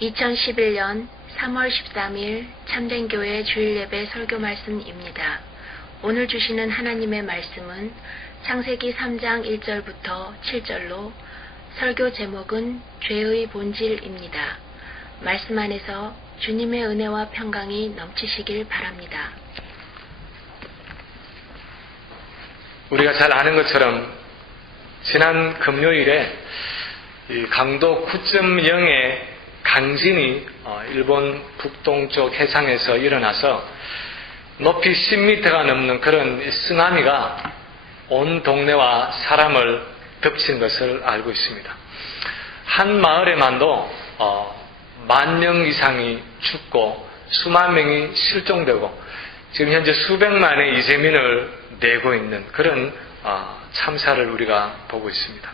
2011년 3월 13일 참된교회 주일예배 설교 말씀입니다. 오늘 주시는 하나님의 말씀은 창세기 3장 1절부터 7절로 설교 제목은 죄의 본질입니다. 말씀 안에서 주님의 은혜와 평강이 넘치시길 바랍니다. 우리가 잘 아는 것처럼 지난 금요일에 강도 9.0의 강진이 일본 북동쪽 해상에서 일어나서 높이 10m가 넘는 그런 쓰나미가 온 동네와 사람을 덮친 것을 알고 있습니다. 한 마을에만도 10,000명 이상이 죽고 수만 명이 실종되고 지금 현재 수백만의 이재민을 내고 있는 그런 참사를 우리가 보고 있습니다.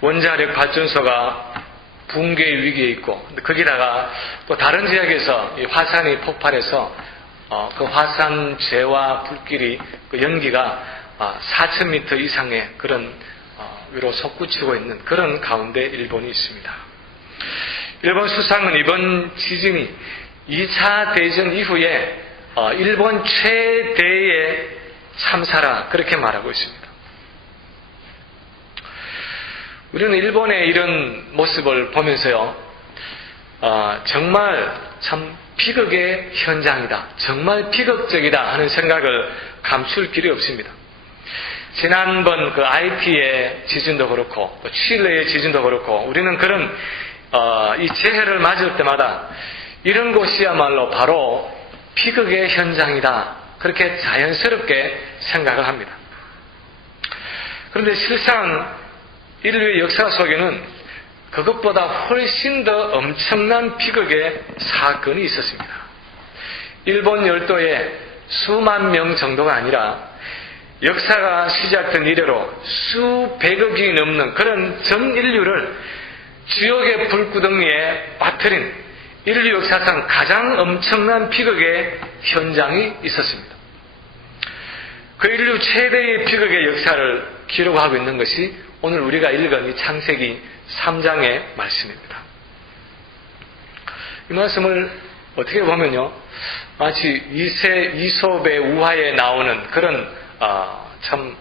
원자력 발전소가 붕괴 위기에 있고 거기다가 또 다른 지역에서 화산이 폭발해서 그 화산재와 불길이 그 연기가 4,000m 이상의 그런 위로 솟구치고 있는 그런 가운데 일본이 있습니다. 일본 수상은 이번 지진이 2차 대전 이후에 일본 최대의 참사라 그렇게 말하고 있습니다. 우리는 일본의 이런 모습을 보면서요, 정말 참 비극의 현장이다, 정말 비극적이다 하는 생각을 감출 길이 없습니다. 지난번 그 IT의 지진도 그렇고 또 칠레의 지진도 그렇고 우리는 그런 이 재해를 맞을 때마다 이런 곳이야말로 바로 비극의 현장이다 그렇게 자연스럽게 생각을 합니다. 그런데 실상 인류의 역사 속에는 그것보다 훨씬 더 엄청난 비극의 사건이 있었습니다. 일본 열도에 수만 명 정도가 아니라 역사가 시작된 이래로 수백억이 넘는 그런 전 인류를 지옥의 불구덩이에 빠뜨린 인류 역사상 가장 엄청난 비극의 현장이 있었습니다. 그 인류 최대의 비극의 역사를 기록하고 있는 것이 오늘 우리가 읽은 이 창세기 3장의 말씀입니다. 이 말씀을 어떻게 보면요, 마치 이솝의 우화에 나오는 그런 참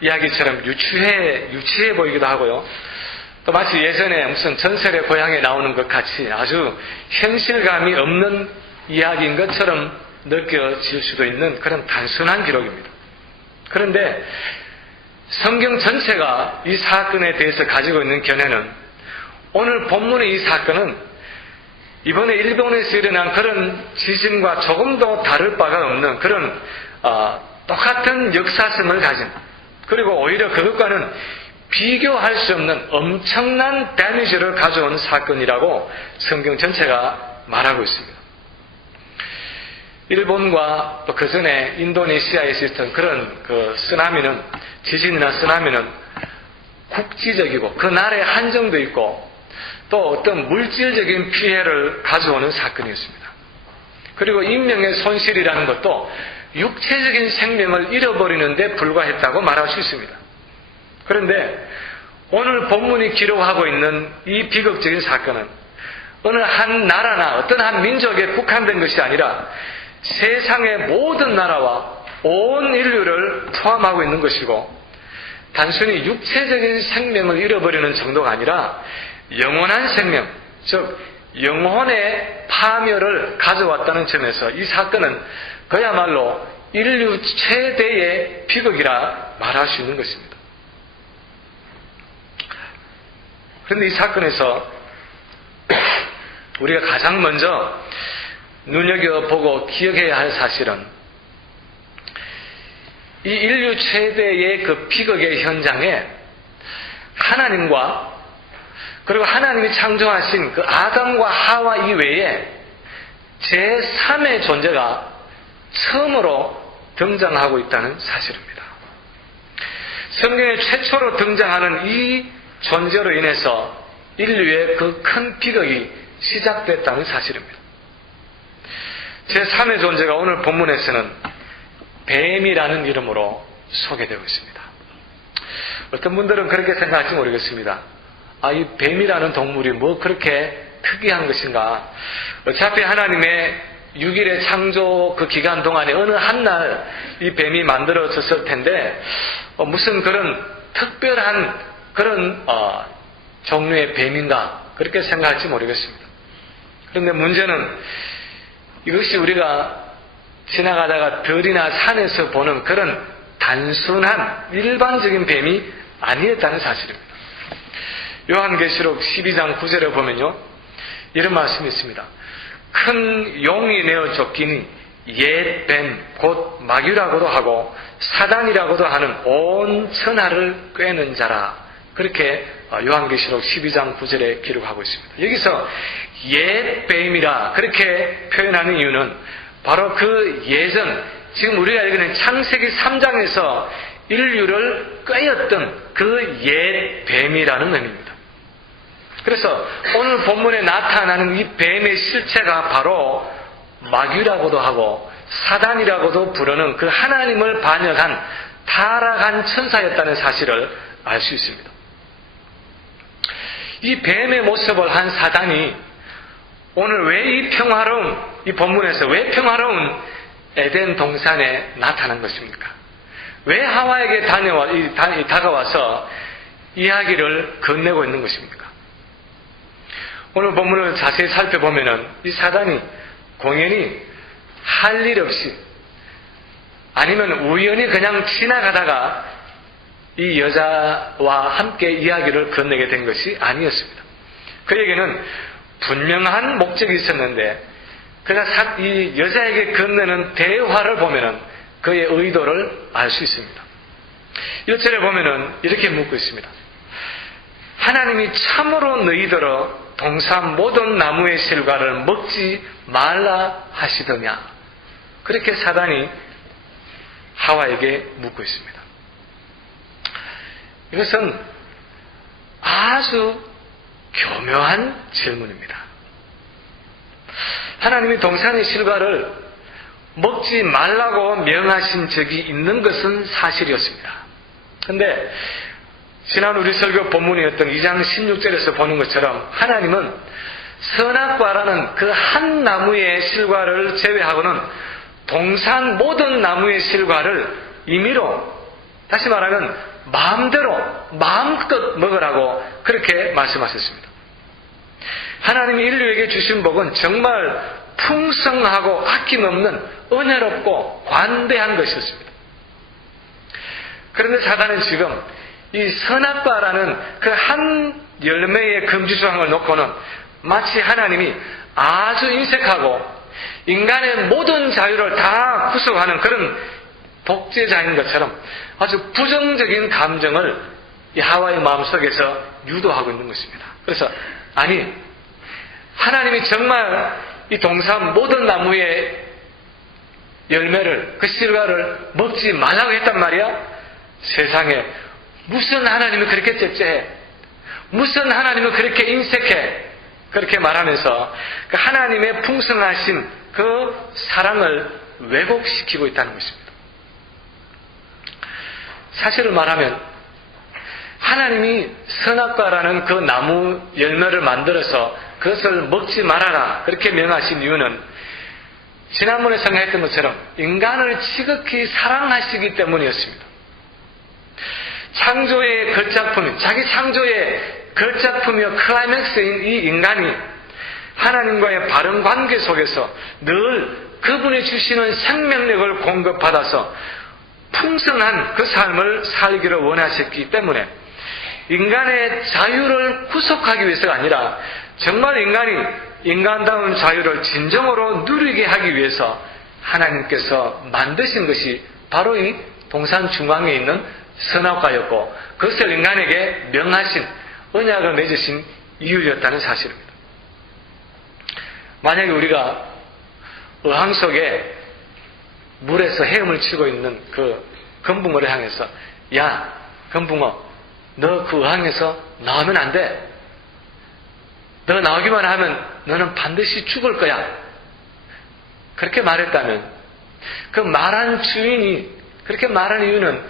이야기처럼 유치해 보이기도 하고요. 또 마치 예전에 무슨 전설의 고향에 나오는 것 같이 아주 현실감이 없는 이야기인 것처럼 느껴질 수도 있는 그런 단순한 기록입니다. 그런데 성경 전체가 이 사건에 대해서 가지고 있는 견해는 오늘 본문의 이 사건은 이번에 일본에서 일어난 그런 지진과 조금도 다를 바가 없는 그런 똑같은 역사성을 가진, 그리고 오히려 그것과는 비교할 수 없는 엄청난 데미지를 가져온 사건이라고 성경 전체가 말하고 있습니다. 일본과 또 그 전에 인도네시아에서 있었던 그런 그 쓰나미는, 지진이나 쓰나미는 국지적이고 그 나라에 한정도 있고 또 어떤 물질적인 피해를 가져오는 사건이었습니다. 그리고 인명의 손실이라는 것도 육체적인 생명을 잃어버리는 데 불과했다고 말할 수 있습니다. 그런데 오늘 본문이 기록하고 있는 이 비극적인 사건은 어느 한 나라나 어떤 한 민족에 국한된 것이 아니라 세상의 모든 나라와 온 인류를 포함하고 있는 것이고, 단순히 육체적인 생명을 잃어버리는 정도가 아니라 영원한 생명, 즉 영혼의 파멸을 가져왔다는 점에서 이 사건은 그야말로 인류 최대의 비극이라 말할 수 있는 것입니다. 그런데 이 사건에서 우리가 가장 먼저 눈여겨보고 기억해야 할 사실은 이 인류 최대의 그 비극의 현장에 하나님과 그리고 하나님이 창조하신 그 아담과 하와 이외에 제3의 존재가 처음으로 등장하고 있다는 사실입니다. 성경에 최초로 등장하는 이 존재로 인해서 인류의 그 큰 비극이 시작됐다는 사실입니다. 제3의 존재가 오늘 본문에서는 뱀이라는 이름으로 소개되고 있습니다. 어떤 분들은 그렇게 생각할지 모르겠습니다. 이 뱀이라는 동물이 뭐 그렇게 특이한 것인가. 어차피 하나님의 6일의 창조 그 기간 동안에 어느 한 날 이 뱀이 만들어졌을 텐데 무슨 그런 특별한 그런 종류의 뱀인가 그렇게 생각할지 모르겠습니다. 그런데 문제는 이것이 우리가 지나가다가 들이나 산에서 보는 그런 단순한 일반적인 뱀이 아니었다는 사실입니다. 요한계시록 12장 9절에 보면요, 이런 말씀이 있습니다. 큰 용이 내어 쫓기니 옛 뱀, 곧 마귀라고도 하고 사단이라고도 하는 온 천하를 꿰는 자라. 그렇게 요한계시록 12장 9절에 기록하고 있습니다. 여기서 옛 뱀이라 그렇게 표현하는 이유는 바로 그 예전, 지금 우리가 알기는 창세기 3장에서 인류를 꿰었던 그 옛 뱀이라는 의미입니다. 그래서 오늘 본문에 나타나는 이 뱀의 실체가 바로 마귀라고도 하고 사단이라고도 부르는 그 하나님을 반역한 타락한 천사였다는 사실을 알 수 있습니다. 이 뱀의 모습을 한 사단이 오늘 왜 이 평화로운, 이 본문에서 왜 평화로운 에덴 동산에 나타난 것입니까? 왜 하와에게 다가와서 이야기를 건네고 있는 것입니까? 오늘 본문을 자세히 살펴보면은 이 사단이 공연히 할 일 없이 아니면 우연히 그냥 지나가다가 이 여자와 함께 이야기를 건네게 된 것이 아니었습니다. 그에게는 분명한 목적이 있었는데 그가 이 여자에게 건네는 대화를 보면은 그의 의도를 알 수 있습니다. 1절에 보면은 이렇게 묻고 있습니다. 하나님이 참으로 너희들어 동산 모든 나무의 실과를 먹지 말라 하시더냐. 그렇게 사단이 하와에게 묻고 있습니다. 이것은 아주 교묘한 질문입니다. 하나님이 동산의 실과를 먹지 말라고 명하신 적이 있는 것은 사실이었습니다. 그런데 지난 우리 설교 본문이었던 2장 16절에서 보는 것처럼 하나님은 선악과라는 그 한 나무의 실과를 제외하고는 동산 모든 나무의 실과를 임의로, 다시 말하면 마음대로 마음껏 먹으라고 그렇게 말씀하셨습니다. 하나님이 인류에게 주신 복은 정말 풍성하고 아낌없는 은혜롭고 관대한 것이었습니다. 그런데 사단은 지금 이 선악과라는 그 한 열매의 금지조항을 놓고는 마치 하나님이 아주 인색하고 인간의 모든 자유를 다 구속하는 그런 독재자인 것처럼 아주 부정적인 감정을 이 하와의 마음속에서 유도하고 있는 것입니다. 그래서 아니, 하나님이 정말 이 동산 모든 나무의 열매를, 그 실과를 먹지 말라고 했단 말이야? 세상에 무슨 하나님이 그렇게 째째해? 무슨 하나님은 그렇게 인색해? 그렇게 말하면서 그 하나님의 풍성하신 그 사랑을 왜곡시키고 있다는 것입니다. 사실을 말하면 하나님이 선악과라는 그 나무 열매를 만들어서 그것을 먹지 말아라 그렇게 명하신 이유는 지난번에 생각했던 것처럼 인간을 지극히 사랑하시기 때문이었습니다. 창조의 걸작품인, 자기 창조의 걸작품이요 클라이맥스인 이 인간이 하나님과의 바른 관계 속에서 늘 그분이 주시는 생명력을 공급받아서 풍성한 그 삶을 살기를 원하셨기 때문에 인간의 자유를 구속하기 위해서가 아니라 정말 인간이 인간다운 자유를 진정으로 누리게 하기 위해서 하나님께서 만드신 것이 바로 이 동산 중앙에 있는 선악과였고 그것을 인간에게 명하신 언약을 맺으신 이유였다는 사실입니다. 만약에 우리가 어항 속에 물에서 헤엄을 치고 있는 그 금붕어를 향해서 야, 금붕어, 너 그 어항에서 나오면 안 돼. 너 나오기만 하면 너는 반드시 죽을 거야. 그렇게 말했다면 그 말한 주인이 그렇게 말한 이유는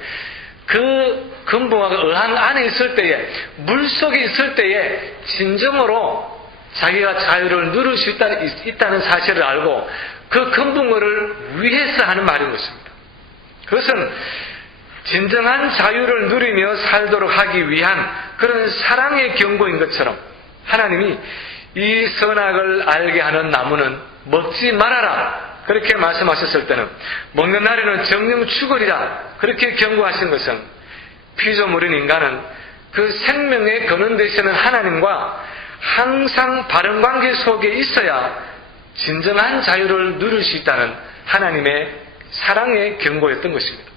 그 금붕어가 어항 안에 있을 때에, 물 속에 있을 때에 진정으로 자기가 자유를 누릴 수 있다는 사실을 알고 그 금붕어를 위해서 하는 말인 것입니다. 그것은 진정한 자유를 누리며 살도록 하기 위한 그런 사랑의 경고인 것처럼 하나님이 이 선악을 알게 하는 나무는 먹지 말아라 그렇게 말씀하셨을 때는, 먹는 날에는 정령 죽으리라 그렇게 경고하신 것은 피조물인 인간은 그 생명의 근원 되시는 하나님과 항상 바른 관계 속에 있어야 진정한 자유를 누릴 수 있다는 하나님의 사랑의 경고였던 것입니다.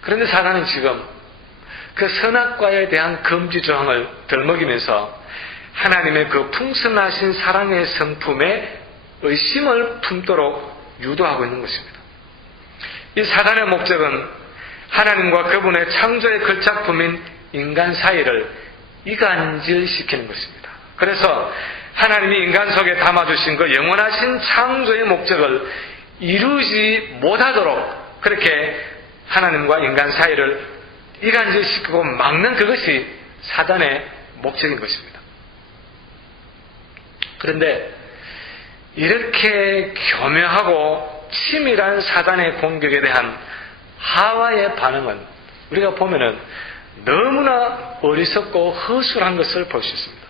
그런데 사단은 지금 그 선악과에 대한 금지 조항을 덜먹이면서 하나님의 그 풍성하신 사랑의 성품에 의심을 품도록 유도하고 있는 것입니다. 이 사단의 목적은 하나님과 그분의 창조의 걸작품인 인간 사이를 이간질시키는 것입니다. 그래서 하나님이 인간 속에 담아주신 그 영원하신 창조의 목적을 이루지 못하도록 그렇게 하나님과 인간 사이를 이간질시키고 막는 그것이 사단의 목적인 것입니다. 그런데 이렇게 교묘하고 치밀한 사단의 공격에 대한 하와의 반응은 우리가 보면은 너무나 어리석고 허술한 것을 볼 수 있습니다.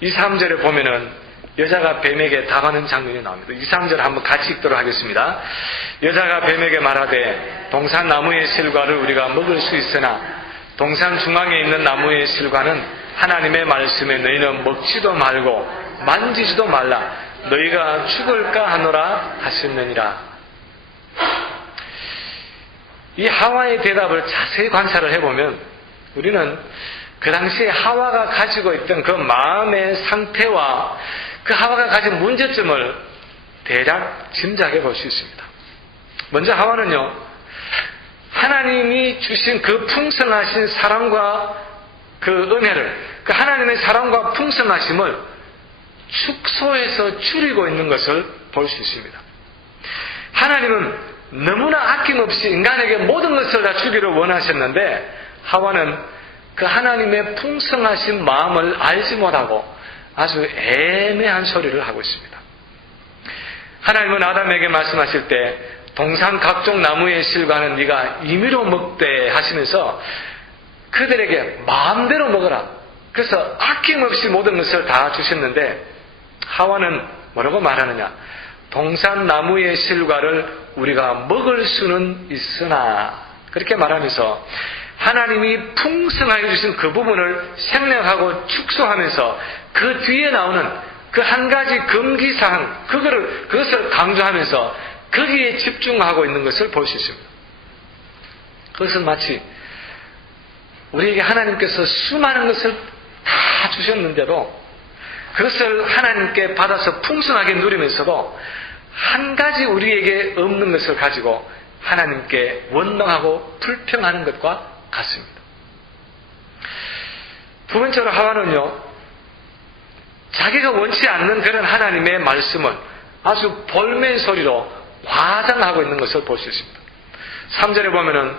이 3절에 보면은 여자가 뱀에게 답하는 장면이 나옵니다. 2, 3절 한번 같이 읽도록 하겠습니다. 여자가 뱀에게 말하되 동산 나무의 실과를 우리가 먹을 수 있으나 동산 중앙에 있는 나무의 실과는 하나님의 말씀에 너희는 먹지도 말고 만지지도 말라 너희가 죽을까 하노라 하셨느니라. 이 하와의 대답을 자세히 관찰을 해보면 우리는 그 당시에 하와가 가지고 있던 그 마음의 상태와 그 하와가 가진 문제점을 대략 짐작해 볼 수 있습니다. 먼저 하와는요, 하나님이 주신 그 풍성하신 사랑과 그 은혜를, 그 하나님의 사랑과 풍성하심을 축소해서 줄이고 있는 것을 볼 수 있습니다. 하나님은 너무나 아낌없이 인간에게 모든 것을 다 주기를 원하셨는데 하와는 그 하나님의 풍성하신 마음을 알지 못하고 아주 애매한 소리를 하고 있습니다. 하나님은 아담에게 말씀하실 때 동산 각종 나무의 실과는 네가 임의로 먹되 하시면서 그들에게 마음대로 먹어라. 그래서 아낌없이 모든 것을 다 주셨는데 하와는 뭐라고 말하느냐? 동산 나무의 실과를 우리가 먹을 수는 있으나 그렇게 말하면서 하나님이 풍성하게 주신 그 부분을 생략하고 축소하면서 그 뒤에 나오는 그 한 가지 금기사항 그것을 강조하면서 거기에 집중하고 있는 것을 볼 수 있습니다. 그것은 마치 우리에게 하나님께서 수많은 것을 다 주셨는데도 그것을 하나님께 받아서 풍성하게 누리면서도 한 가지 우리에게 없는 것을 가지고 하나님께 원망하고 불평하는 것과 같습니다. 두 번째로 하와는요, 자기가 원치 않는 그런 하나님의 말씀을 아주 볼멘 소리로 과장하고 있는 것을 볼 수 있습니다. 3절에 보면은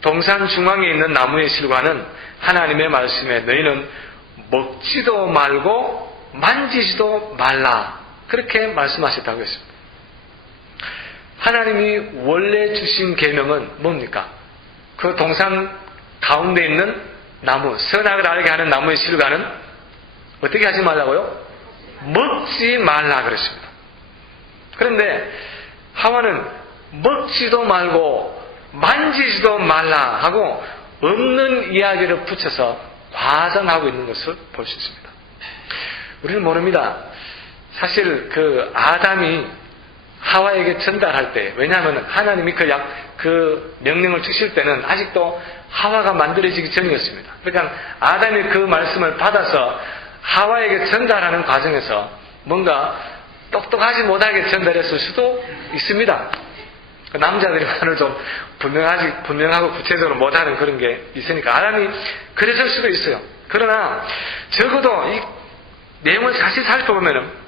동산 중앙에 있는 나무의 실과는 하나님의 말씀에 너희는 먹지도 말고 만지지도 말라 그렇게 말씀하셨다고 했습니다. 하나님이 원래 주신 계명은 뭡니까? 그 동산 가운데 있는 나무, 선악을 알게 하는 나무의 실과는 어떻게 하지 말라고요? 먹지 말라 그랬습니다. 그런데 하와는 먹지도 말고 만지지도 말라 하고 없는 이야기를 붙여서 과장하고 있는 것을 볼 수 있습니다. 우리는 모릅니다. 사실 그 아담이 하와에게 전달할 때, 왜냐하면 하나님이 그 명령을 주실 때는 아직도 하와가 만들어지기 전이었습니다. 그러니까 아담이 그 말씀을 받아서 하와에게 전달하는 과정에서 뭔가 똑똑하지 못하게 전달했을 수도 있습니다. 남자들이 말을 좀 분명하고 구체적으로 못하는 그런 게 있으니까 아담이 그랬을 수도 있어요. 그러나 적어도 이 내용을 다시 살펴보면은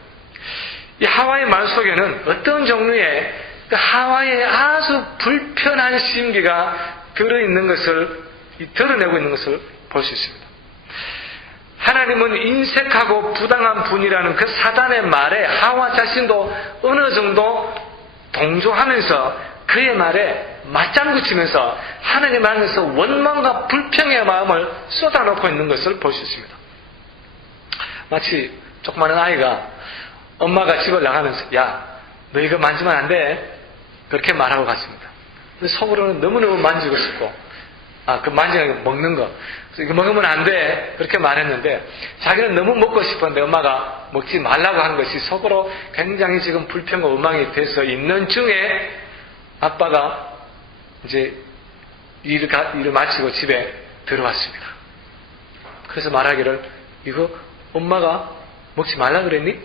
이 하와의 말 속에는 어떤 종류의 그 하와의 아주 불편한 심기가 들어있는 것을, 드러내고 있는 것을 볼 수 있습니다. 하나님은 인색하고 부당한 분이라는 그 사단의 말에 하와 자신도 어느 정도 동조하면서 그의 말에 맞장구 치면서 하나님 안에서 원망과 불평의 마음을 쏟아놓고 있는 것을 볼 수 있습니다. 마치 조그마한 아이가 엄마가 집을 나가면서 야, 너 이거 만지면 안 돼. 그렇게 말하고 갔습니다. 속으로는 너무너무 만지고 싶고, 그 만지는 거 먹는 거. 이거 먹으면 안 돼. 그렇게 말했는데, 자기는 너무 먹고 싶었는데 엄마가 먹지 말라고 한 것이 속으로 굉장히 지금 불평과 원망이 돼서 있는 중에 아빠가 이제 일을 마치고 집에 들어왔습니다. 그래서 말하기를, 이거 엄마가 먹지 말라 그랬니?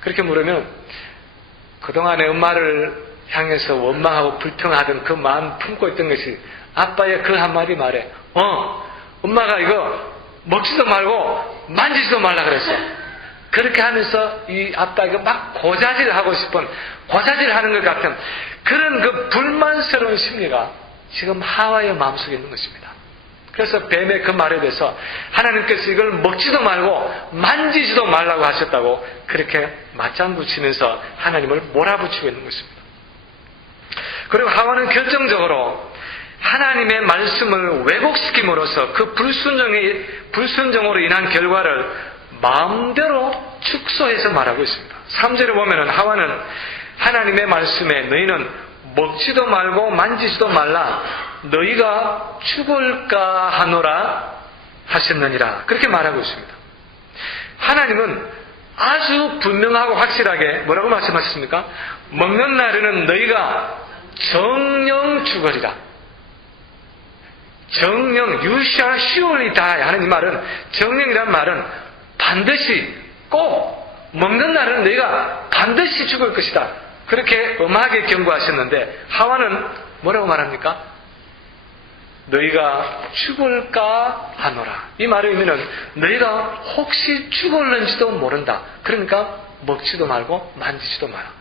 그렇게 물으면, 그동안에 엄마를 향해서 원망하고 불평하던 그 마음 품고 있던 것이 아빠의 그 한마디 말에 엄마가 이거 먹지도 말고 만지지도 말라 그랬어. 그렇게 하면서 이 아빠가 막 고자질을 하고 싶은, 고자질을 하는 것 같은 그런 그 불만스러운 심리가 지금 하와의 마음속에 있는 것입니다. 그래서 뱀의 그 말에 대해서 하나님께서 이걸 먹지도 말고 만지지도 말라고 하셨다고 그렇게 맞장구 치면서 하나님을 몰아붙이고 있는 것입니다. 그리고 하와는 결정적으로 하나님의 말씀을 왜곡시킴으로써 그 불순종으로 인한 결과를 마음대로 축소해서 말하고 있습니다. 3절에 보면은 하와는 하나님의 말씀에 너희는 먹지도 말고 만지지도 말라 너희가 죽을까 하노라 하셨느니라 그렇게 말하고 있습니다. 하나님은 아주 분명하고 확실하게 뭐라고 말씀하셨습니까? 먹는 날에는 너희가 정령 죽으리라. 정령, you shall surely die 하는 이 말은, 정령이란 말은 반드시, 꼭 먹는 날은 너희가 반드시 죽을 것이다. 그렇게 엄하게 경고하셨는데 하와는 뭐라고 말합니까? 너희가 죽을까 하노라. 이 말의 의미는 너희가 혹시 죽을는지도 모른다. 그러니까 먹지도 말고 만지지도 마라.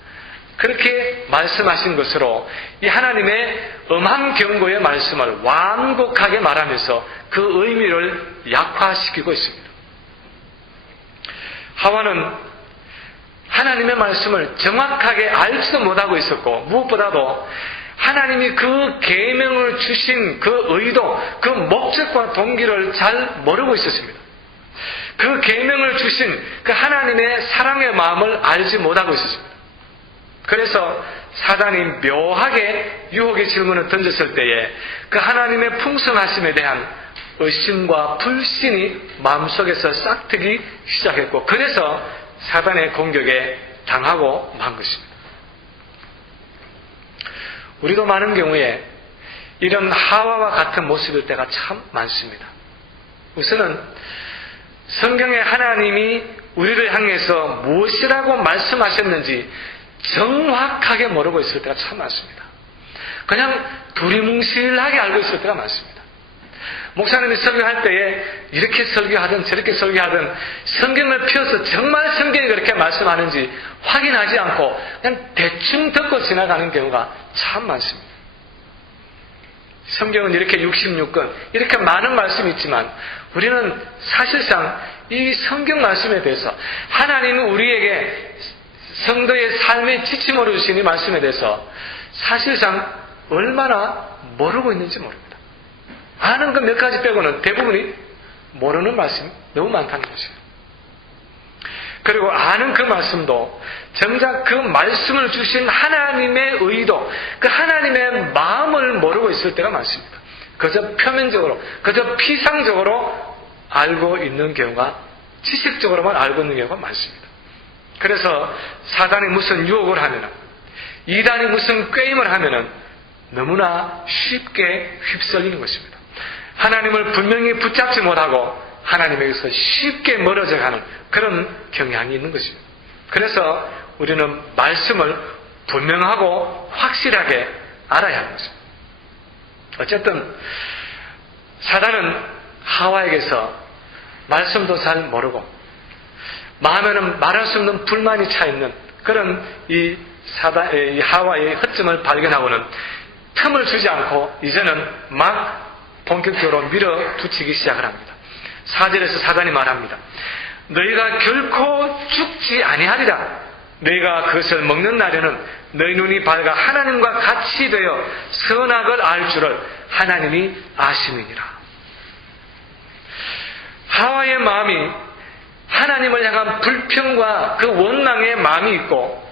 그렇게 말씀하신 것으로 이 하나님의 엄한 경고의 말씀을 완곡하게 말하면서 그 의미를 약화시키고 있습니다. 하와는 하나님의 말씀을 정확하게 알지도 못하고 있었고 무엇보다도 하나님이 그 계명을 주신 그 의도, 그 목적과 동기를 잘 모르고 있었습니다. 그 계명을 주신 그 하나님의 사랑의 마음을 알지 못하고 있었습니다. 그래서 사단이 묘하게 유혹의 질문을 던졌을 때에 그 하나님의 풍성하심에 대한 의심과 불신이 마음속에서 싹트기 시작했고 그래서 사단의 공격에 당하고 만 것입니다. 우리도 많은 경우에 이런 하와와 같은 모습일 때가 참 많습니다. 우선은 성경에 하나님이 우리를 향해서 무엇이라고 말씀하셨는지 정확하게 모르고 있을 때가 참 많습니다. 그냥 두리뭉실하게 알고 있을 때가 많습니다. 목사님이 설교할 때에 이렇게 설교하든 저렇게 설교하든 성경을 펴서 정말 성경이 그렇게 말씀하는지 확인하지 않고 그냥 대충 듣고 지나가는 경우가 참 많습니다. 성경은 이렇게 66권 이렇게 많은 말씀이 있지만 우리는 사실상 이 성경 말씀에 대해서 하나님이 우리에게 성도의 삶의 지침으로 주신 이 말씀에 대해서 사실상 얼마나 모르고 있는지 모릅니다. 아는 그 몇 가지 빼고는 대부분이 모르는 말씀이 너무 많다는 것이에요. 그리고 아는 그 말씀도 정작 그 말씀을 주신 하나님의 의도, 그 하나님의 마음을 모르고 있을 때가 많습니다. 그저 표면적으로, 그저 피상적으로 알고 있는 경우가, 지식적으로만 알고 있는 경우가 많습니다. 그래서 사단이 무슨 유혹을 하면은, 이단이 무슨 꾀임을 하면은 너무나 쉽게 휩쓸리는 것입니다. 하나님을 분명히 붙잡지 못하고 하나님에게서 쉽게 멀어져 가는 그런 경향이 있는 것입니다. 그래서 우리는 말씀을 분명하고 확실하게 알아야 하는 것입니다. 어쨌든 사단은 하와에게서 말씀도 잘 모르고 마음에는 말할 수 없는 불만이 차 있는 그런 이 하와의 허점을 발견하고는 틈을 주지 않고 이제는 막 본격적으로 밀어붙이기 시작을 합니다. 4절에서 사단이 말합니다. 너희가 결코 죽지 아니하리라. 너희가 그것을 먹는 날에는 너희 눈이 밝아 하나님과 같이 되어 선악을 알 줄을 하나님이 아심이니라. 하와의 마음이 하나님을 향한 불평과 그 원망의 마음이 있고,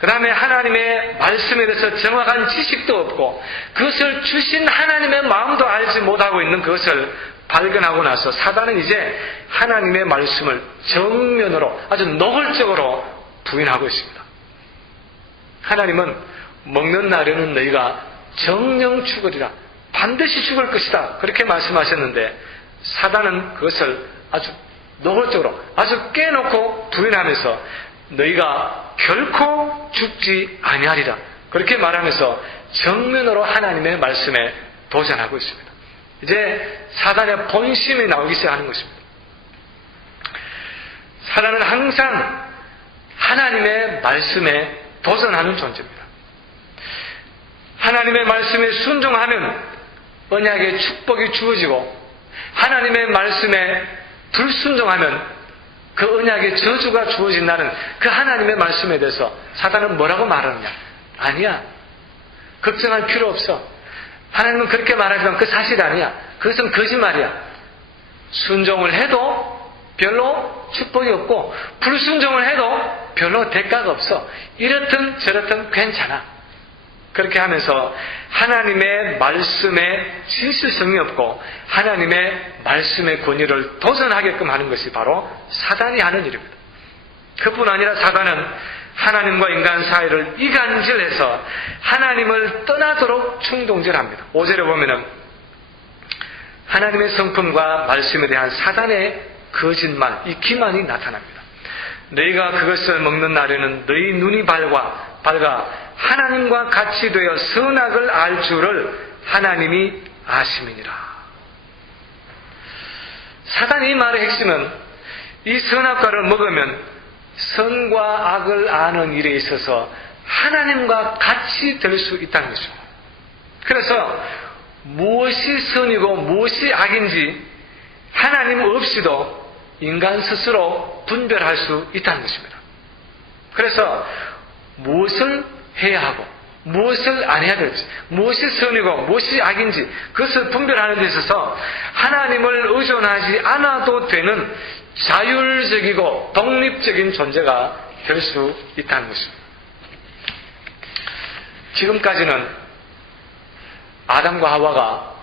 그 다음에 하나님의 말씀에 대해서 정확한 지식도 없고 그것을 주신 하나님의 마음도 알지 못하고 있는 그것을 발견하고 나서 사단은 이제 하나님의 말씀을 정면으로 아주 노골적으로 부인하고 있습니다. 하나님은 먹는 날에는 너희가 정령 죽으리라. 반드시 죽을 것이다. 그렇게 말씀하셨는데 사단은 그것을 아주 노골적으로 아주 깨놓고 부인하면서 너희가 결코 죽지 아니하리라. 그렇게 말하면서 정면으로 하나님의 말씀에 도전하고 있습니다. 이제 사단의 본심이 나오기 시작하는 것입니다. 사단은 항상 하나님의 말씀에 도전하는 존재입니다. 하나님의 말씀에 순종하면 언약의 축복이 주어지고 하나님의 말씀에 불순종하면 그 언약의 저주가 주어진다는 그 하나님의 말씀에 대해서 사단은 뭐라고 말하느냐? 아니야. 걱정할 필요 없어. 하나님은 그렇게 말하지만 그 사실이 아니야. 그것은 거짓말이야. 순종을 해도 별로 축복이 없고 불순종을 해도 별로 대가가 없어. 이렇든 저렇든 괜찮아. 그렇게 하면서 하나님의 말씀에 진실성이 없고 하나님의 말씀의 권위를 도전하게끔 하는 것이 바로 사단이 하는 일입니다. 그뿐 아니라 사단은 하나님과 인간 사이를 이간질해서 하나님을 떠나도록 충동질합니다. 5절에 보면은 하나님의 성품과 말씀에 대한 사단의 거짓말, 이 기만이 나타납니다. 너희가 그것을 먹는 날에는 너희 눈이 밝아 하나님과 같이 되어 선악을 알 줄을 하나님이 아심이니라. 사단이 이 말의 핵심은 이 선악과를 먹으면 선과 악을 아는 일에 있어서 하나님과 같이 될 수 있다는 것입니다. 그래서 무엇이 선이고 무엇이 악인지 하나님 없이도 인간 스스로 분별할 수 있다는 것입니다. 그래서 무엇을 해야 하고 무엇을 안 해야 될지, 무엇이 선이고 무엇이 악인지 그것을 분별하는 데 있어서 하나님을 의존하지 않아도 되는 자율적이고 독립적인 존재가 될 수 있다는 것입니다. 지금까지는 아담과 하와가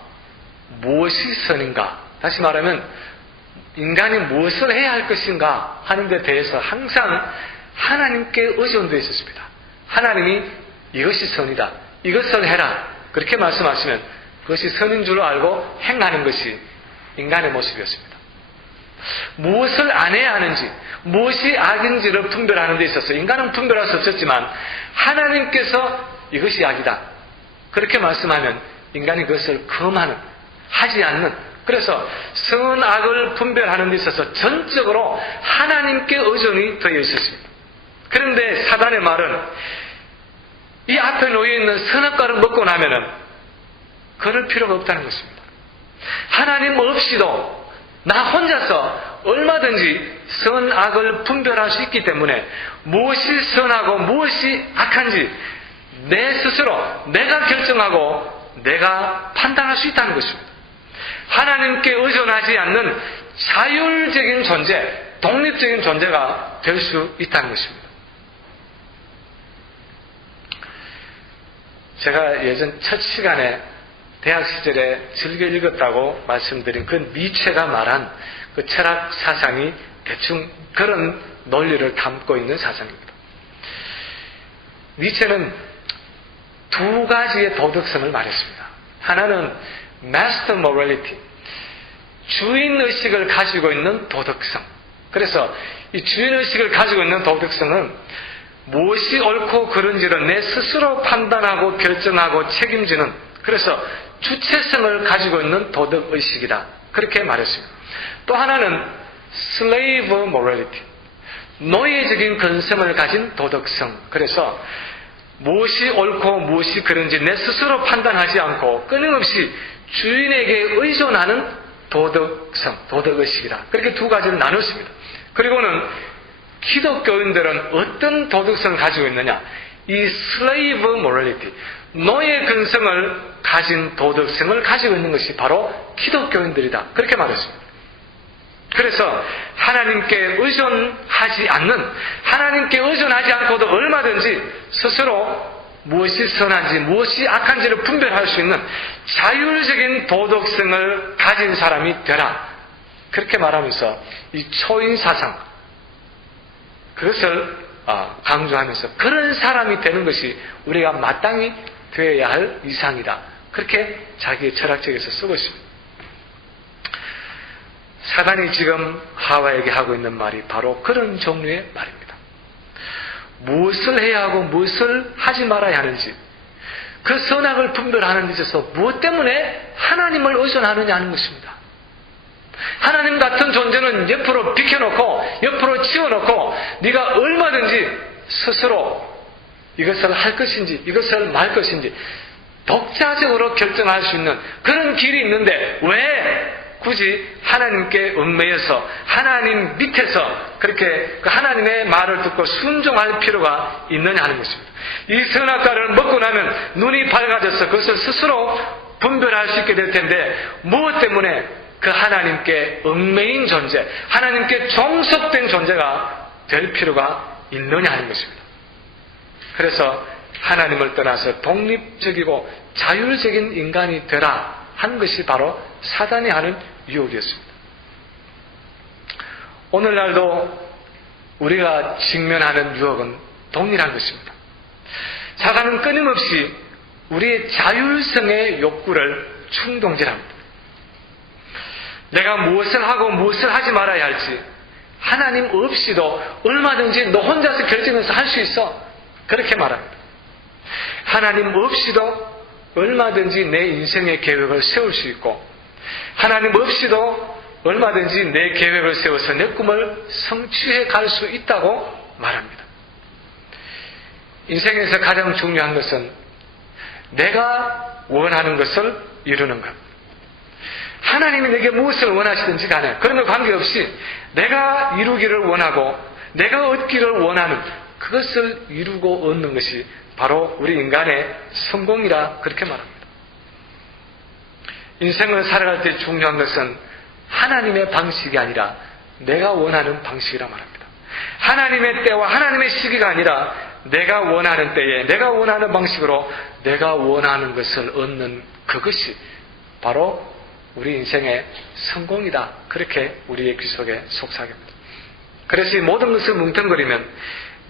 무엇이 선인가, 다시 말하면 인간이 무엇을 해야 할 것인가 하는 데 대해서 항상 하나님께 의존되어 있었습니다. 하나님이 이것이 선이다, 이것을 해라 그렇게 말씀하시면 그것이 선인 줄 알고 행하는 것이 인간의 모습이었습니다. 무엇을 안 해야 하는지, 무엇이 악인지를 분별하는 데 있어서 인간은 분별할 수 없었지만 하나님께서 이것이 악이다 그렇게 말씀하면 인간이 그것을 금하는, 하지 않는, 그래서 선악을 분별하는 데 있어서 전적으로 하나님께 의존이 되어 있었습니다. 그런데 사단의 말은 이 앞에 놓여있는 선악과를 먹고 나면은 그럴 필요가 없다는 것입니다. 하나님 없이도 나 혼자서 얼마든지 선악을 분별할 수 있기 때문에 무엇이 선하고 무엇이 악한지 내 스스로 내가 결정하고 내가 판단할 수 있다는 것입니다. 하나님께 의존하지 않는 자율적인 존재, 독립적인 존재가 될 수 있다는 것입니다. 제가 예전 첫 시간에 대학 시절에 즐겨 읽었다고 말씀드린 그 니체가 말한 그 철학 사상이 대충 그런 논리를 담고 있는 사상입니다. 니체는 두 가지의 도덕성을 말했습니다. 하나는 master morality, 주인의식을 가지고 있는 도덕성. 그래서 이 주인의식을 가지고 있는 도덕성은 무엇이 옳고 그른지를 내 스스로 판단하고 결정하고 책임지는, 그래서 주체성을 가지고 있는 도덕의식이다 그렇게 말했습니다. 또 하나는 slave morality, 노예적인 근성을 가진 도덕성. 그래서 무엇이 옳고 무엇이 그른지 내 스스로 판단하지 않고 끊임없이 주인에게 의존하는 도덕성, 도덕의식이다. 그렇게 두 가지를 나눴습니다. 그리고는 기독교인들은 어떤 도덕성을 가지고 있느냐? 이 slave morality, 노예 근성을 가진 도덕성을 가지고 있는 것이 바로 기독교인들이다. 그렇게 말했습니다. 그래서 하나님께 의존하지 않는, 하나님께 의존하지 않고도 얼마든지 스스로 무엇이 선한지 무엇이 악한지를 분별할 수 있는 자율적인 도덕성을 가진 사람이 되라. 그렇게 말하면서 이 초인 사상, 그것을 강조하면서 그런 사람이 되는 것이 우리가 마땅히 되어야 할 이상이다. 그렇게 자기의 철학책에서 쓰고 있습니다. 사단이 지금 하와에게 하고 있는 말이 바로 그런 종류의 말입니다. 무엇을 해야 하고 무엇을 하지 말아야 하는지, 그 선악을 분별하는 데 있어서 무엇 때문에 하나님을 의존하느냐 하는 것입니다. 하나님 같은 존재는 옆으로 비켜놓고 옆으로 치워놓고 네가 얼마든지 스스로 이것을 할 것인지 이것을 말 것인지 독자적으로 결정할 수 있는 그런 길이 있는데 왜 굳이 하나님께 얽매여서 하나님 밑에서 그렇게 그 하나님의 말을 듣고 순종할 필요가 있느냐 하는 것입니다. 이 선악과를 먹고 나면 눈이 밝아져서 그것을 스스로 분별할 수 있게 될 텐데 무엇 때문에 그 하나님께 얽매인 존재, 하나님께 종속된 존재가 될 필요가 있느냐 하는 것입니다. 그래서 하나님을 떠나서 독립적이고 자율적인 인간이 되라 하는 것이 바로 사단이 하는 유혹이었습니다. 오늘날도 우리가 직면하는 유혹은 동일한 것입니다. 사단은 끊임없이 우리의 자율성의 욕구를 충동질합니다. 내가 무엇을 하고 무엇을 하지 말아야 할지 하나님 없이도 얼마든지 너 혼자서 결정해서 할 수 있어. 그렇게 말합니다. 하나님 없이도 얼마든지 내 인생의 계획을 세울 수 있고 하나님 없이도 얼마든지 내 계획을 세워서 내 꿈을 성취해 갈 수 있다고 말합니다. 인생에서 가장 중요한 것은 내가 원하는 것을 이루는 것. 하나님이 내게 무엇을 원하시든지 간에 그런 것 관계없이 내가 이루기를 원하고 내가 얻기를 원하는 그것을 이루고 얻는 것이 바로 우리 인간의 성공이라 그렇게 말합니다. 인생을 살아갈 때 중요한 것은 하나님의 방식이 아니라 내가 원하는 방식이라 말합니다. 하나님의 때와 하나님의 시기가 아니라 내가 원하는 때에 내가 원하는 방식으로 내가 원하는 것을 얻는 그것이 바로 우리 인생의 성공이다. 그렇게 우리의 귀 속에 속삭입니다. 그래서 이 모든 것을 뭉텅거리면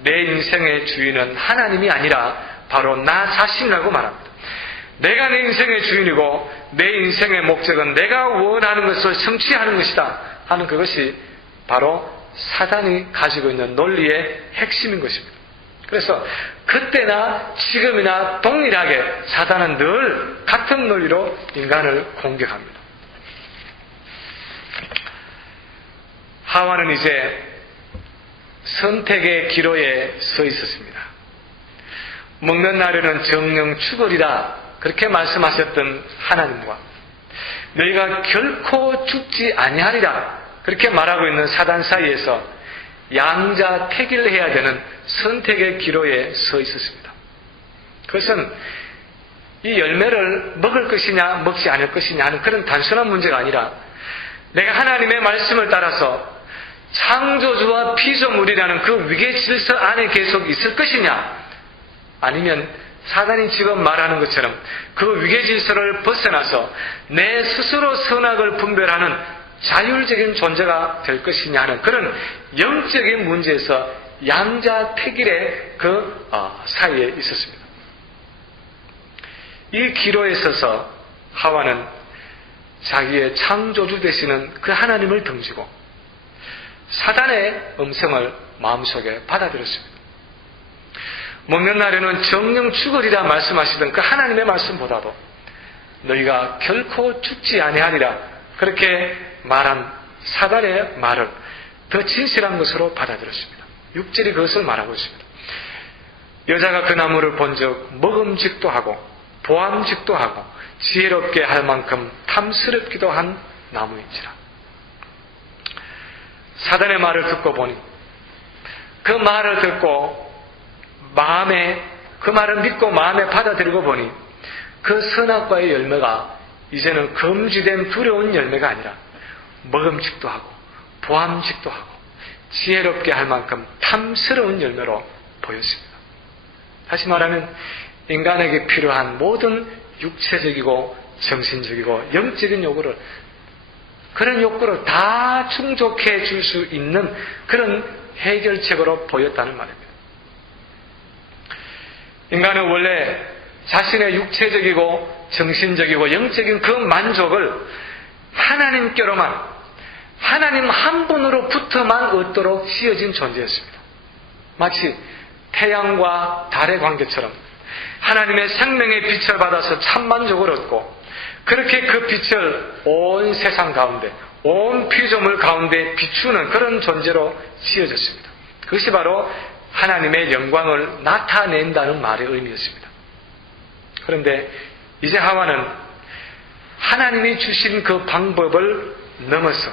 내 인생의 주인은 하나님이 아니라 바로 나 자신이라고 말합니다. 내가 내 인생의 주인이고 내 인생의 목적은 내가 원하는 것을 성취하는 것이다 하는 그것이 바로 사단이 가지고 있는 논리의 핵심인 것입니다. 그래서 그때나 지금이나 동일하게 사단은 늘 같은 논리로 인간을 공격합니다. 하와는 이제 선택의 기로에 서 있었습니다. 먹는 날에는 정령 죽으리라 그렇게 말씀하셨던 하나님과 너희가 결코 죽지 아니하리라 그렇게 말하고 있는 사단 사이에서 양자택일을 해야 되는 선택의 기로에 서 있었습니다. 그것은 이 열매를 먹을 것이냐 먹지 않을 것이냐 하는 그런 단순한 문제가 아니라 내가 하나님의 말씀을 따라서 창조주와 피조물이라는 그 위계 질서 안에 계속 있을 것이냐 아니면 사단이 지금 말하는 것처럼 그 위계 질서를 벗어나서 내 스스로 선악을 분별하는 자율적인 존재가 될 것이냐 하는 그런 영적인 문제에서 양자택일의 그 사이에 있었습니다. 이 기로에 서서 하와는 자기의 창조주 되시는 그 하나님을 등지고 사단의 음성을 마음속에 받아들였습니다. 먹는 날에는 정령 죽으리라 말씀하시던 그 하나님의 말씀보다도 너희가 결코 죽지 아니하리라 그렇게 말한 사단의 말을 더 진실한 것으로 받아들였습니다. 6절이 그것을 말하고 있습니다. 여자가 그 나무를 본즉 먹음직도 하고 보암직도 하고 지혜롭게 할 만큼 탐스럽기도 한 나무인지라. 사단의 말을 듣고 보니 그 말을 듣고 그 말을 믿고 마음에 받아들이고 보니 그 선악과의 열매가 이제는 금지된 두려운 열매가 아니라 먹음직도 하고 보암직도 하고 지혜롭게 할 만큼 탐스러운 열매로 보였습니다. 다시 말하면 인간에게 필요한 모든 육체적이고 정신적이고 영적인 그런 욕구를 다 충족해 줄 수 있는 그런 해결책으로 보였다는 말입니다. 인간은 원래 자신의 육체적이고 정신적이고 영적인 그 만족을 하나님께로만, 하나님 한 분으로부터만 얻도록 지어진 존재였습니다. 마치 태양과 달의 관계처럼 하나님의 생명의 빛을 받아서 참만족을 얻고 그렇게 그 빛을 온 세상 가운데, 온 피조물 가운데 비추는 그런 존재로 지어졌습니다. 그것이 바로 하나님의 영광을 나타낸다는 말의 의미였습니다. 그런데 이제 하와는 하나님이 주신 그 방법을 넘어서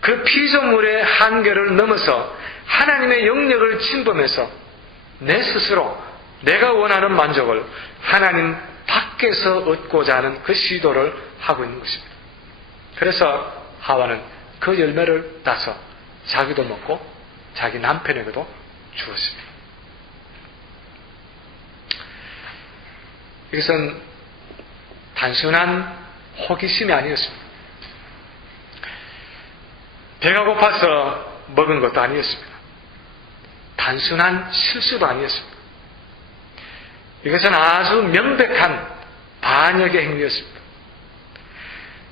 그 피조물의 한계를 넘어서 하나님의 영역을 침범해서 내 스스로 내가 원하는 만족을 하나님 밖에서 얻고자 하는 그 시도를 하고 있는 것입니다. 그래서 하와는 그 열매를 따서 자기도 먹고 자기 남편에게도 주었습니다. 이것은 단순한 호기심이 아니었습니다. 배가 고파서 먹은 것도 아니었습니다. 단순한 실수도 아니었습니다. 이것은 아주 명백한 반역의 행위였습니다.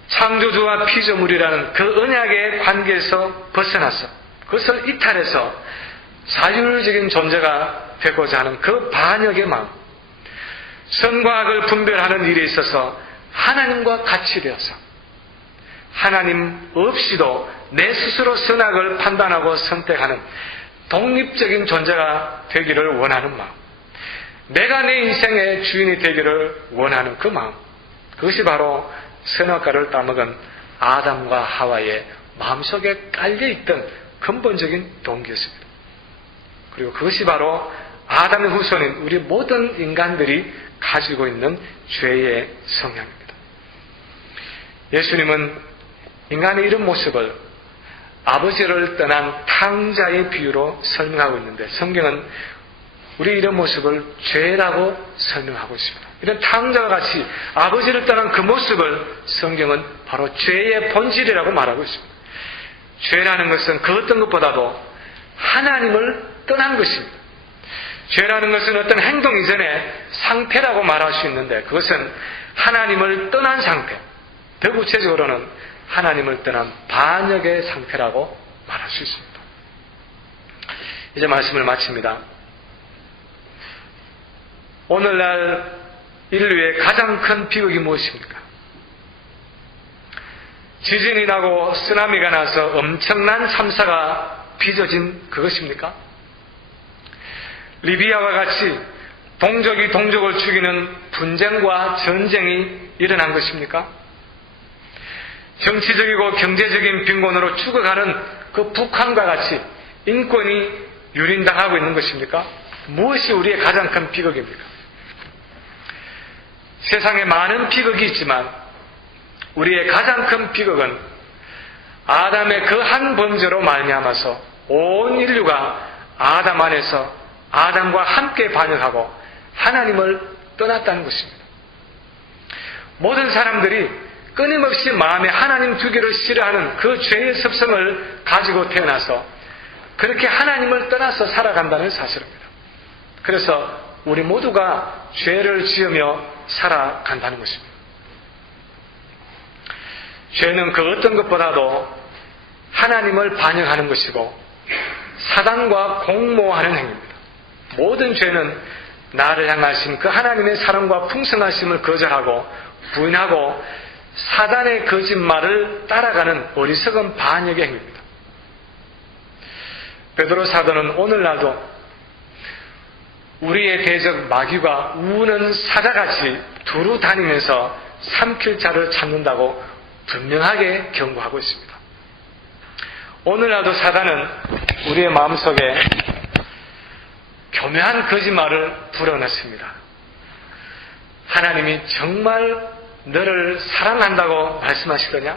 창조주와 피조물이라는 그 언약의 관계에서 벗어나서 그것을 이탈해서 자율적인 존재가 되고자 하는 그 반역의 마음, 선과 악을 분별하는 일에 있어서 하나님과 같이 되어서 하나님 없이도 내 스스로 선악을 판단하고 선택하는 독립적인 존재가 되기를 원하는 마음, 내가 내 인생의 주인이 되기를 원하는 그 마음, 그것이 바로 선악과를 따먹은 아담과 하와의 마음속에 깔려있던 근본적인 동기였습니다. 그리고 그것이 바로 아담의 후손인 우리 모든 인간들이 가지고 있는 죄의 성향입니다. 예수님은 인간의 이런 모습을 아버지를 떠난 탕자의 비유로 설명하고 있는데 성경은 우리 이런 모습을 죄라고 설명하고 있습니다. 이런 탕자와 같이 아버지를 떠난 그 모습을 성경은 바로 죄의 본질이라고 말하고 있습니다. 죄라는 것은 그 어떤 것보다도 하나님을 떠난 것입니다. 죄라는 것은 어떤 행동 이전의 상태라고 말할 수 있는데 그것은 하나님을 떠난 상태, 더 구체적으로는 하나님을 떠난 반역의 상태라고 말할 수 있습니다. 이제 말씀을 마칩니다. 오늘날 인류의 가장 큰 비극이 무엇입니까? 지진이 나고 쓰나미가 나서 엄청난 참사가 빚어진 그것입니까? 리비아와 같이 동족이 동족을 죽이는 분쟁과 전쟁이 일어난 것입니까? 정치적이고 경제적인 빈곤으로 죽어가는 그 북한과 같이 인권이 유린당하고 있는 것입니까? 무엇이 우리의 가장 큰 비극입니까? 세상에 많은 비극이 있지만 우리의 가장 큰 비극은 아담의 그 한 범죄로 말미암아서 온 인류가 아담 안에서 아담과 함께 반역하고 하나님을 떠났다는 것입니다. 모든 사람들이 끊임없이 마음에 하나님 두기를 싫어하는 그 죄의 습성을 가지고 태어나서 그렇게 하나님을 떠나서 살아간다는 사실입니다. 그래서 우리 모두가 죄를 지으며 살아간다는 것입니다. 죄는 그 어떤 것보다도 하나님을 반역하는 것이고 사단과 공모하는 행위입니다. 모든 죄는 나를 향하신 그 하나님의 사랑과 풍성하심을 거절하고 부인하고 사단의 거짓말을 따라가는 어리석은 반역의 행위입니다. 베드로 사도는 오늘날도 우리의 대적 마귀가 우는 사자같이 두루 다니면서 삼킬 자를 찾는다고 분명하게 경고하고 있습니다. 오늘날도 사단은 우리의 마음속에 교묘한 거짓말을 불어넣습니다. 하나님이 정말 너를 사랑한다고 말씀하시더냐?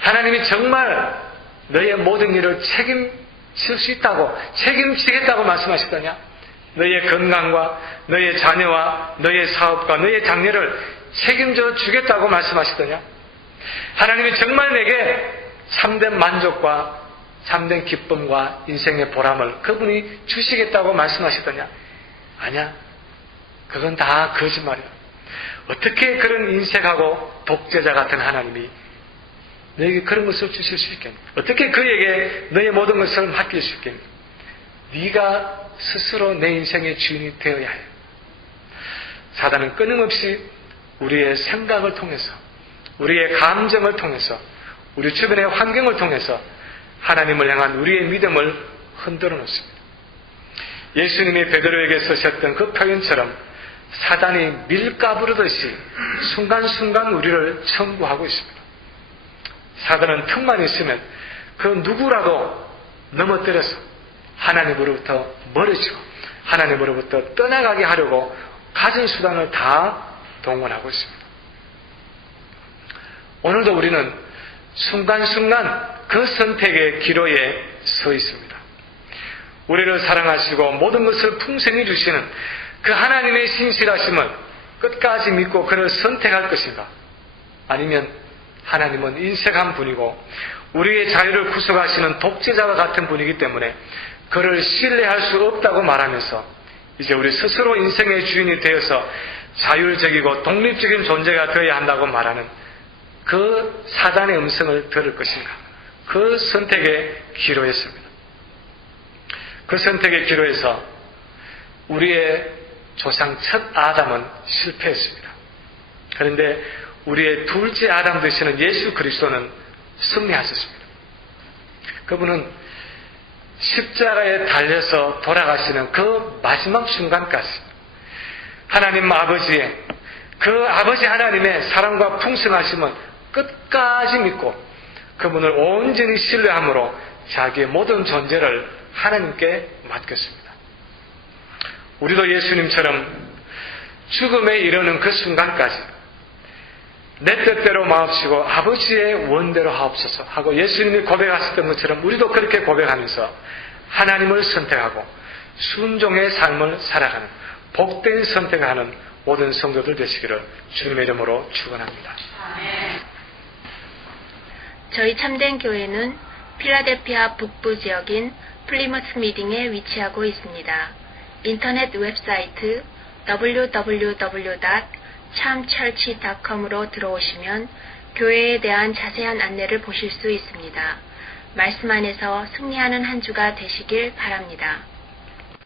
하나님이 정말 너의 모든 일을 책임질 수 있다고, 책임지겠다고 말씀하시더냐? 너의 건강과 너의 자녀와 너의 사업과 너의 장래를 책임져 주겠다고 말씀하시더냐? 하나님이 정말 내게 참된 만족과 참된 기쁨과 인생의 보람을 그분이 주시겠다고 말씀하시더냐? 아니야. 그건 다 거짓말이야. 어떻게 그런 인색하고 독재자 같은 하나님이 너에게 그런 것을 주실 수 있겠니? 어떻게 그에게 너의 모든 것을 맡길 수 있겠니? 네가 스스로 내 인생의 주인이 되어야 해. 사단은 끊임없이 우리의 생각을 통해서, 우리의 감정을 통해서, 우리 주변의 환경을 통해서 하나님을 향한 우리의 믿음을 흔들어 놓습니다. 예수님이 베드로에게 쓰셨던 그 표현처럼 사단이 밀가부르듯이 순간순간 우리를 청구하고 있습니다. 사단은 틈만 있으면 그 누구라도 넘어뜨려서 하나님으로부터 멀어지고 하나님으로부터 떠나가게 하려고 가진 수단을 다 동원하고 있습니다. 오늘도 우리는 순간순간 그 선택의 기로에 서 있습니다. 우리를 사랑하시고 모든 것을 풍성히 주시는 그 하나님의 신실하심을 끝까지 믿고 그를 선택할 것인가? 아니면 하나님은 인색한 분이고 우리의 자유를 구속하시는 독재자와 같은 분이기 때문에 그를 신뢰할 수 없다고 말하면서 이제 우리 스스로 인생의 주인이 되어서 자율적이고 독립적인 존재가 되어야 한다고 말하는 그 사단의 음성을 들을 것인가? 그 선택의 기로였습니다. 그 선택의 기로에서 우리의 조상 첫 아담은 실패했습니다. 그런데 우리의 둘째 아담 되시는 예수 그리스도는 승리하셨습니다. 그분은 십자가에 달려서 돌아가시는 그 마지막 순간까지 하나님 아버지의 그 아버지 하나님의 사랑과 풍성하심은 끝까지 믿고 그분을 온전히 신뢰함으로 자기의 모든 존재를 하나님께 맡겼습니다. 우리도 예수님처럼 죽음에 이르는 그 순간까지 내 뜻대로 마옵시고 아버지의 원대로 하옵소서 하고 예수님이 고백하셨던 것처럼 우리도 그렇게 고백하면서 하나님을 선택하고 순종의 삶을 살아가는 복된 선택을 하는 모든 성도들 되시기를 주님의 이름으로 축원합니다. 저희 참된 교회는 필라델피아 북부 지역인 플리머스 미딩에 위치하고 있습니다. 인터넷 웹사이트 www.chamchurch.com으로 들어오시면 교회에 대한 자세한 안내를 보실 수 있습니다. 말씀 안에서 승리하는 한 주가 되시길 바랍니다.